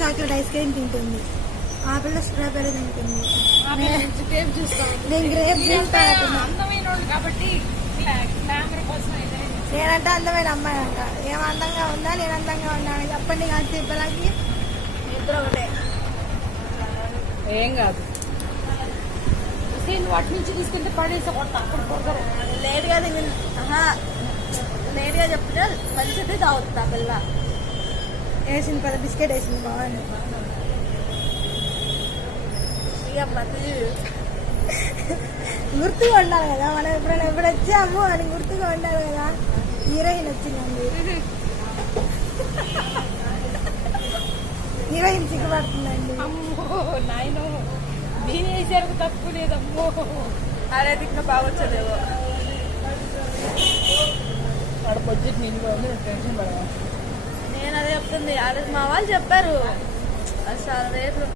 Chocolate ice cream తింటుంది, ఆ పిల్ల స్ట్రాబెర్రీ తింటుంది, నేను గ్రేప్ జ్యూస్ తాగుతున్నా. నేనంటే అందమైన అమ్మాయి అంట. ఏం అందంగా ఉందా, నేను అందంగా ఉన్నాను చెప్పండి. కానీ పిల్లలకి ఇద్దరు ఒకటే. ఏం కాదు, వాటి నుంచి తీసుకుంటే పడేసి లేట్గా తిని లేట్గా చెప్తే మంచిది తాగుతుంది ఆ పిల్ల. వేసింది పద బిస్కెట్ వేసింది బాగుంది. గుర్తుగా ఉండాలి కదా మనం ఎప్పుడైనా ఎప్పుడు వచ్చాము అని గుర్తుగా ఉండాలి కదా. హీరోయిన్ వచ్చిందండి, హీరోయిన్ సిగ్గుపడుతుందండి. అమ్మో నాయన దీని వేసారు తప్పు లేదమ్మో. అదే తిన్న బాగొచ్చదేవో. వాడు బడ్జెట్ నిండుగా ఉంది, టెన్షన్ పడగా. నేను అదే చెప్తుంది. అదే మా వాళ్ళు చెప్పారు అసలు రేట్లు